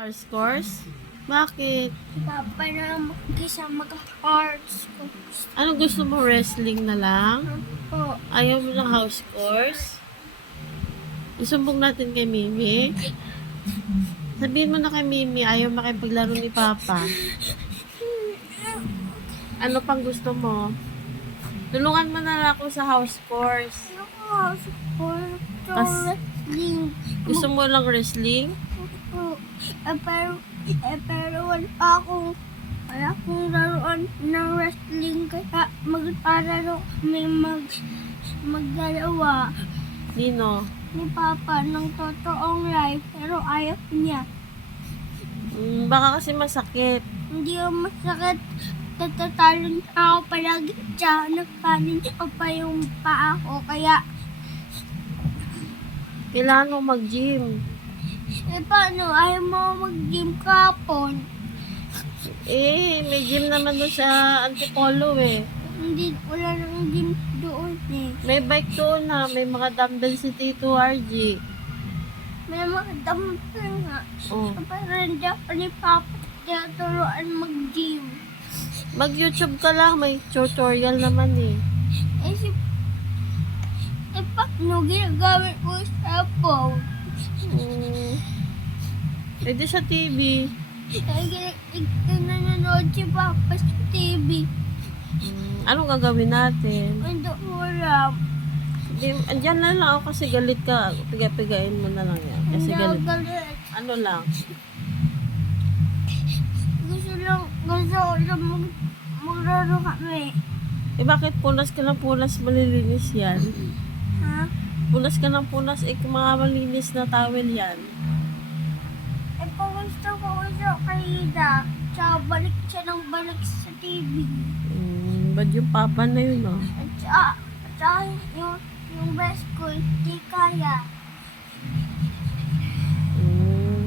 Cars course? Bakit? Papa na mag-isa mag-hearts ko. Anong gusto mo? Wrestling na lang? Po. Ayaw mo ng house course? Isumbong natin kay Mimi? Sabihin mo na kay Mimi, ayaw makipaglaro ni Papa. Ano pang gusto mo? Tulungan mo na lang ako sa house course. House ko. Wrestling. Gusto mo lang wrestling? Po. Pero wala akong laruan ng wrestling kaya magpararo kami magdalawa Nino? ni Papa ng totoong life pero ayaw niya. Baka kasi masakit. Hindi ako masakit. Tatatalo niya ako palagi siya. Nagpanin ko pa yung paa ko kaya Kailangan mo mag-gym. paano? Ayaw mo mag-gym kapon. May gym naman doon sa Antipolo eh. Hindi, wala nang gym doon eh. May bike doon ha. May mga dumbbell si Tito RG. May mga dumpling nga. Oh. Pero hindi ako ni Papa turuan mag-gym. Mag-YouTube ka lang. May tutorial naman eh. Paano ginagamit ko sa phone? Pwede sa TV. Nanonood si Papa sa TV. Anong gagawin natin? Hindi ko alam. Andyan na lang ako kasi galit ka. Piga-pigain mo na lang yan. Kasi Hindi ako galit. galit. Ano lang? Gusto ko lang maglaro kami. Bakit punas ka ng punas malilinis yan? Ha? Punas ka ng punas mga malinis na towel yan. Kung gusto ko kay Ida, tsaka balik siya ng balik sa TV. Ba't yung papa na yun oh? At tsaka yung best ko, hindi kaya.